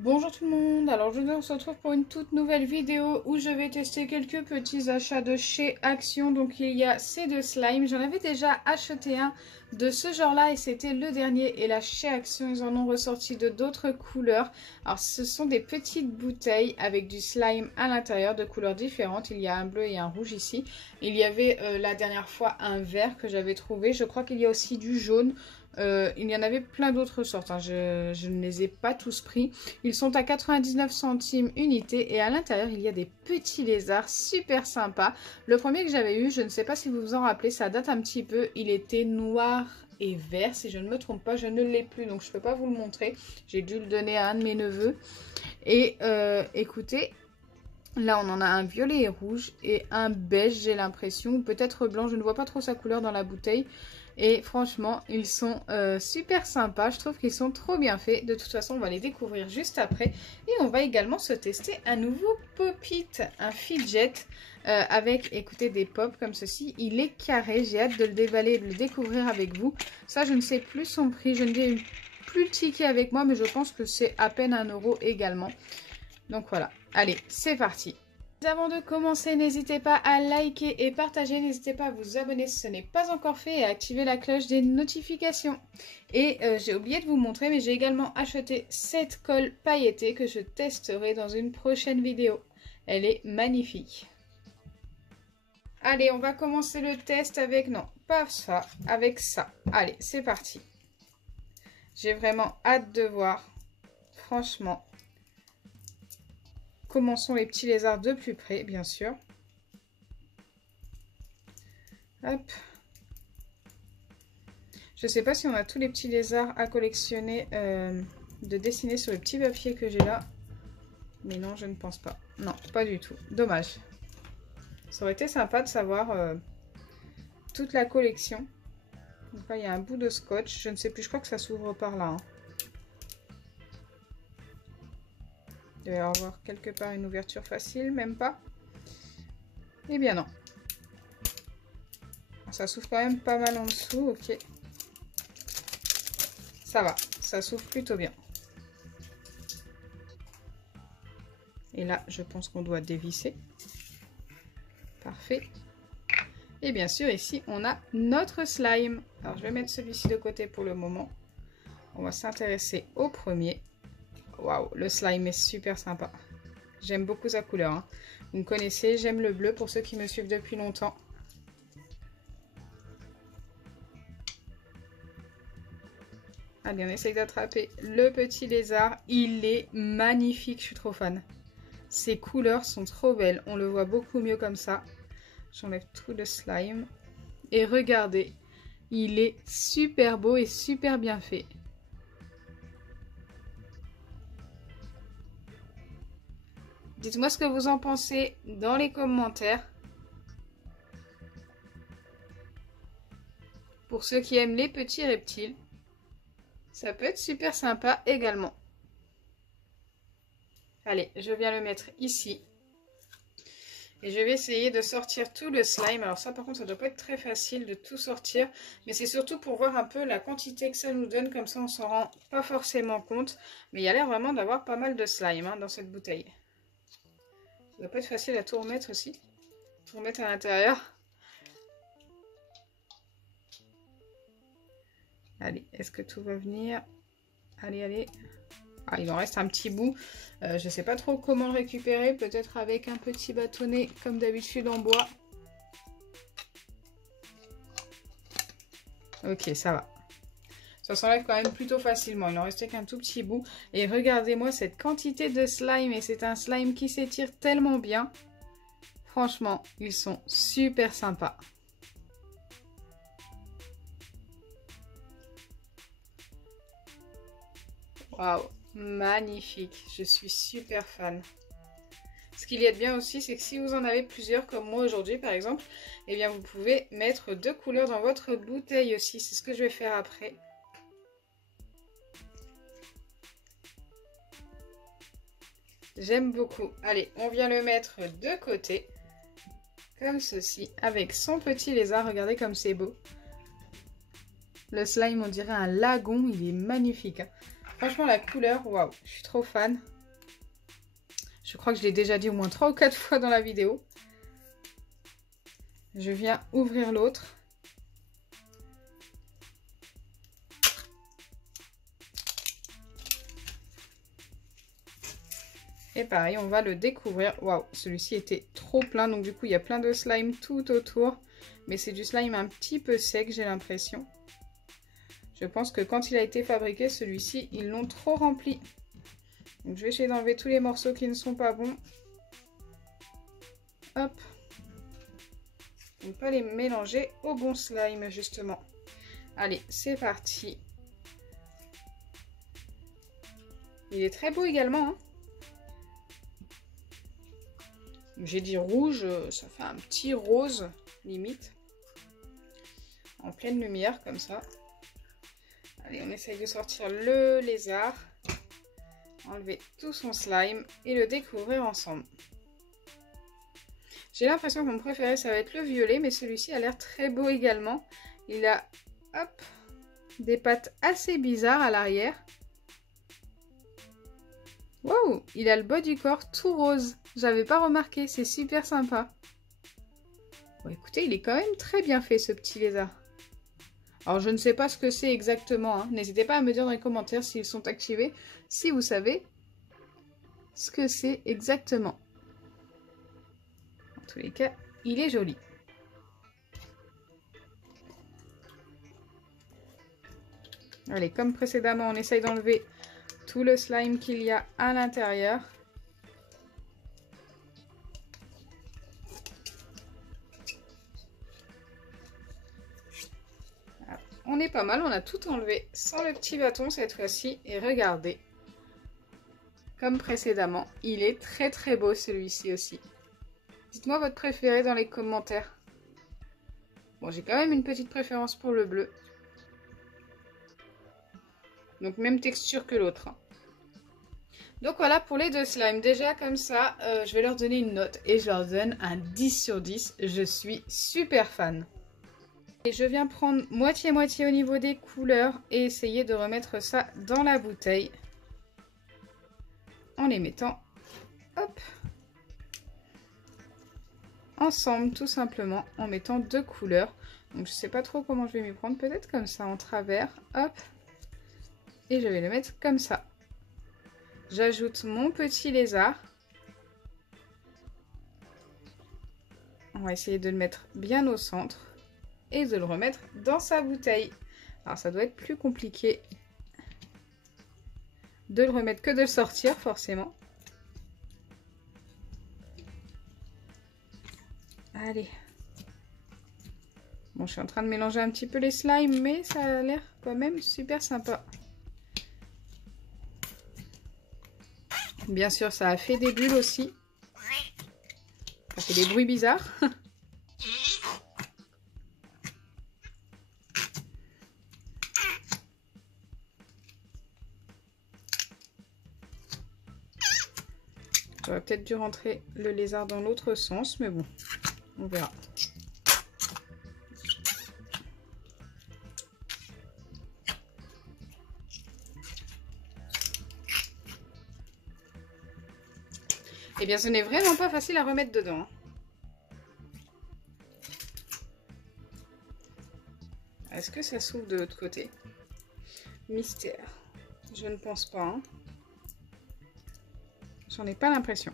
Bonjour tout le monde, alors aujourd'hui on se retrouve pour une toute nouvelle vidéo où je vais tester quelques petits achats de chez Action. Donc il y a ces deux slimes, j'en avais déjà acheté un de ce genre là et c'était le dernier, et là chez Action ils en ont ressorti de d'autres couleurs. Alors ce sont des petites bouteilles avec du slime à l'intérieur de couleurs différentes, il y a un bleu et un rouge ici. Il y avait la dernière fois un vert que j'avais trouvé, je crois qu'il y a aussi du jaune. Il y en avait plein d'autres sortes, hein. Je ne les ai pas tous pris. Ils sont à 99 centimes unité et à l'intérieur il y a des petits lézards super sympas. Le premier que j'avais eu, je ne sais pas si vous vous en rappelez, ça date un petit peu, il était noir et vert si je ne me trompe pas, je ne l'ai plus donc je ne peux pas vous le montrer. J'ai dû le donner à un de mes neveux. Et écoutez, là on en a un violet et rouge et un beige j'ai l'impression, ou peut-être blanc, je ne vois pas trop sa couleur dans la bouteille. Et franchement, ils sont super sympas. Je trouve qu'ils sont trop bien faits. De toute façon, on va les découvrir juste après. Et on va également se tester un nouveau Pop-It, un fidget avec, écoutez, des pops comme ceci. Il est carré. J'ai hâte de le déballer et de le découvrir avec vous. Ça, je ne sais plus son prix. Je ne l'ai plus le ticket avec moi, mais je pense que c'est à peine 1 € également. Donc voilà. Allez, c'est parti. Avant de commencer, n'hésitez pas à liker et partager, n'hésitez pas à vous abonner si ce n'est pas encore fait et à activer la cloche des notifications. Et j'ai oublié de vous montrer, mais j'ai également acheté cette colle pailletée que je testerai dans une prochaine vidéo. Elle est magnifique. Allez, on va commencer le test avec, non, pas ça, avec ça. Allez, c'est parti. J'ai vraiment hâte de voir, franchement, comment sont les petits lézards de plus près, bien sûr. Hop. Je sais pas si on a tous les petits lézards à collectionner, de dessiner sur le petit papier que j'ai là. Mais non, je ne pense pas. Non, pas du tout. Dommage. Ça aurait été sympa de savoir toute la collection. Donc là, il y a un bout de scotch. Je ne sais plus, je crois que ça s'ouvre par là. Hein. Il doit y avoir quelque part une ouverture facile, même pas. Eh bien non. Ça s'ouvre quand même pas mal en dessous, ok. Ça va, ça s'ouvre plutôt bien. Et là, je pense qu'on doit dévisser. Parfait. Et bien sûr, ici, on a notre slime. Alors, je vais mettre celui-ci de côté pour le moment. On va s'intéresser au premier. Waouh, le slime est super sympa. J'aime beaucoup sa couleur. Hein. Vous me connaissez, j'aime le bleu pour ceux qui me suivent depuis longtemps. Allez, on essaye d'attraper le petit lézard. Il est magnifique, je suis trop fan. Ses couleurs sont trop belles. On le voit beaucoup mieux comme ça. J'enlève tout le slime. Et regardez, il est super beau et super bien fait. Dites-moi ce que vous en pensez dans les commentaires. Pour ceux qui aiment les petits reptiles, ça peut être super sympa également. Allez, je viens le mettre ici. Et je vais essayer de sortir tout le slime. Alors ça par contre ça doit pas être très facile de tout sortir. Mais c'est surtout pour voir un peu la quantité que ça nous donne. Comme ça on s'en rend pas forcément compte. Mais il y a l'air vraiment d'avoir pas mal de slime hein, dans cette bouteille. Ça doit pas être facile à tout remettre aussi. Tout remettre à l'intérieur. Allez, est-ce que tout va venir? Allez, allez. Ah, il en reste un petit bout. Je ne sais pas trop comment le récupérer. Peut-être avec un petit bâtonnet, comme d'habitude en bois. Ok, ça va. Ça s'enlève quand même plutôt facilement. Il en restait qu'un tout petit bout. Et regardez-moi cette quantité de slime. Et c'est un slime qui s'étire tellement bien. Franchement, ils sont super sympas. Waouh, magnifique. Je suis super fan. Ce qu'il y a de bien aussi, c'est que si vous en avez plusieurs, comme moi aujourd'hui par exemple, eh bien vous pouvez mettre 2 couleurs dans votre bouteille aussi. C'est ce que je vais faire après. J'aime beaucoup. Allez, on vient le mettre de côté. Comme ceci, avec son petit lézard. Regardez comme c'est beau. Le slime, on dirait un lagon. Il est magnifique. Hein. Franchement, la couleur, waouh, je suis trop fan. Je crois que je l'ai déjà dit au moins 3 ou 4 fois dans la vidéo. Je viens ouvrir l'autre. Et pareil, on va le découvrir. Waouh, celui-ci était trop plein. Donc du coup, il y a plein de slime tout autour. Mais c'est du slime un petit peu sec, j'ai l'impression. Je pense que quand il a été fabriqué, celui-ci, ils l'ont trop rempli. Donc je vais essayer d'enlever tous les morceaux qui ne sont pas bons. Hop. Pour ne pas les mélanger au bon slime, justement. Allez, c'est parti. Il est très beau également, hein. J'ai dit rouge, ça fait un petit rose, limite. En pleine lumière, comme ça. Allez, on essaye de sortir le lézard. Enlever tout son slime et le découvrir ensemble. J'ai l'impression que mon préféré, ça va être le violet, mais celui-ci a l'air très beau également. Il a, hop, des pattes assez bizarres à l'arrière. Wow, il a le bas du corps tout rose. J'avais pas remarqué, c'est super sympa. Bon, écoutez, il est quand même très bien fait, ce petit lézard. Alors, je ne sais pas ce que c'est exactement, hein. N'hésitez pas à me dire dans les commentaires s'ils sont activés, si vous savez ce que c'est exactement. En tous les cas, il est joli. Allez, comme précédemment, on essaye d'enlever tout le slime qu'il y a à l'intérieur. On est pas mal, on a tout enlevé sans le petit bâton cette fois-ci. Et regardez, comme précédemment, il est très très beau celui-ci aussi. Dites-moi votre préféré dans les commentaires. Bon, j'ai quand même une petite préférence pour le bleu. Donc même texture que l'autre. Donc voilà pour les deux slimes. Déjà comme ça, je vais leur donner une note. Et je leur donne un 10 sur 10. Je suis super fan. Et je viens prendre moitié-moitié au niveau des couleurs et essayer de remettre ça dans la bouteille. En les mettant, hop, ensemble tout simplement, en mettant deux couleurs. Donc je sais pas trop comment je vais m'y prendre, peut-être comme ça en travers, hop. Et je vais le mettre comme ça. J'ajoute mon petit lézard. On va essayer de le mettre bien au centre. Et de le remettre dans sa bouteille. Alors ça doit être plus compliqué de le remettre que de le sortir forcément. Allez. Bon, je suis en train de mélanger un petit peu les slimes, mais ça a l'air quand même super sympa. Bien sûr, ça a fait des bulles aussi. Ça fait des bruits bizarres. J'aurais peut-être dû rentrer le lézard dans l'autre sens, mais bon, on verra. Eh bien, ce n'est vraiment pas facile à remettre dedans. Est-ce que ça s'ouvre de l'autre côté? Mystère. Je ne pense pas. Hein. J'en ai pas l'impression.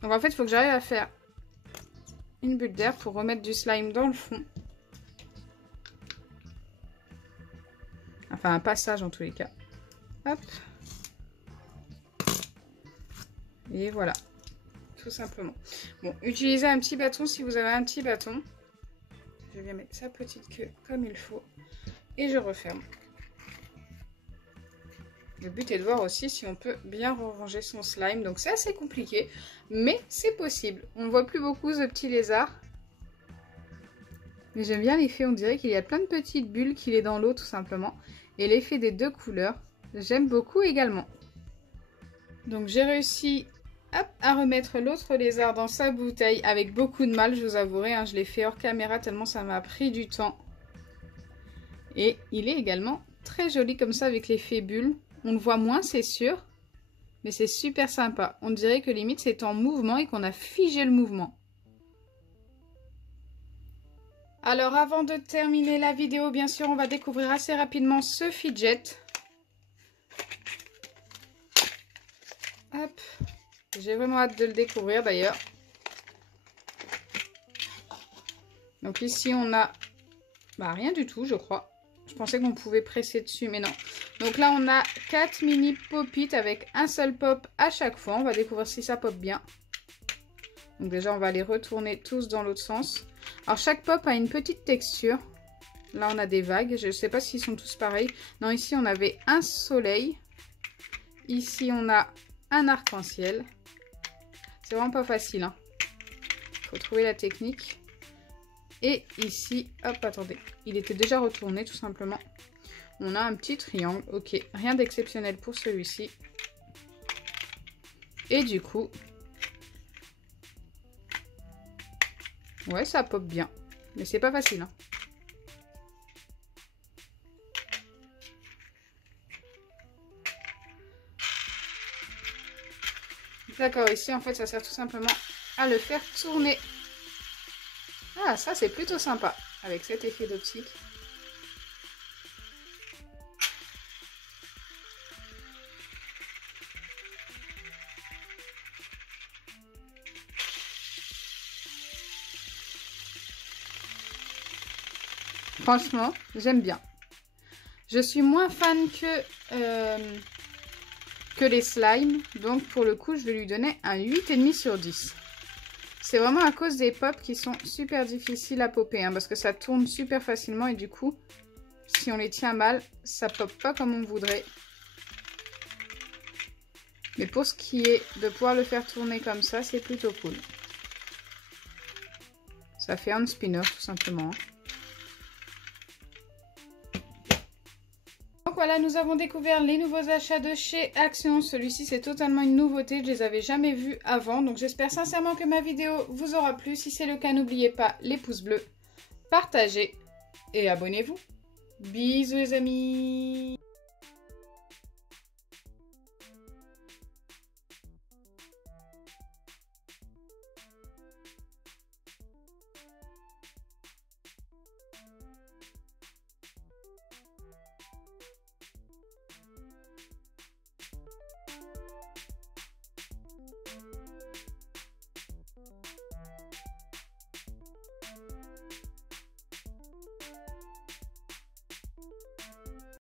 Donc en fait, il faut que j'arrive à faire une bulle d'air pour remettre du slime dans le fond. Enfin, un passage en tous les cas. Hop. Et voilà. Tout simplement. Bon, utilisez un petit bâton si vous avez un petit bâton. Je viens mettre sa petite queue comme il faut. Et je referme. Le but est de voir aussi si on peut bien ranger son slime. Donc c'est assez compliqué, mais c'est possible. On ne voit plus beaucoup ce petit lézard. Mais j'aime bien l'effet, on dirait qu'il y a plein de petites bulles qu'il est dans l'eau tout simplement. Et l'effet des deux couleurs, j'aime beaucoup également. Donc j'ai réussi hop, à remettre l'autre lézard dans sa bouteille avec beaucoup de mal, je vous avouerai. Je l'ai fait hors caméra tellement ça m'a pris du temps. Et il est également très joli comme ça avec l'effet bulle. On le voit moins, c'est sûr. Mais c'est super sympa. On dirait que limite c'est en mouvement et qu'on a figé le mouvement. Alors avant de terminer la vidéo, bien sûr, on va découvrir assez rapidement ce fidget. Hop. J'ai vraiment hâte de le découvrir d'ailleurs. Donc ici on a rien du tout je crois. Je pensais qu'on pouvait presser dessus mais non. Donc là on a 4 mini pop-it avec un seul pop à chaque fois. On va découvrir si ça pop bien. Donc déjà on va les retourner tous dans l'autre sens. Alors chaque pop a une petite texture. Là on a des vagues. Je ne sais pas s'ils sont tous pareils. Non, ici on avait un soleil. Ici on a un arc-en-ciel. C'est vraiment pas facile. Hein. Faut trouver la technique. Et ici, hop, attendez, il était déjà retourné tout simplement. On a un petit triangle, ok, rien d'exceptionnel pour celui-ci. Et du coup, ouais, ça pop bien, mais c'est pas facile. Hein. D'accord, ici en fait ça sert tout simplement à le faire tourner. Ah, ça c'est plutôt sympa, avec cet effet d'optique. Franchement, j'aime bien. Je suis moins fan que les slimes, donc pour le coup, je vais lui donner un 8,5 sur 10. C'est vraiment à cause des pops qui sont super difficiles à popper, hein, parce que ça tourne super facilement et du coup, si on les tient mal, ça pop pas comme on voudrait. Mais pour ce qui est de pouvoir le faire tourner comme ça, c'est plutôt cool. Ça fait un spinner tout simplement. Donc voilà, nous avons découvert les nouveaux achats de chez Action. Celui-ci, c'est totalement une nouveauté. Je les avais jamais vus avant. Donc j'espère sincèrement que ma vidéo vous aura plu. Si c'est le cas, n'oubliez pas les pouces bleus, partagez et abonnez-vous. Bisous les amis!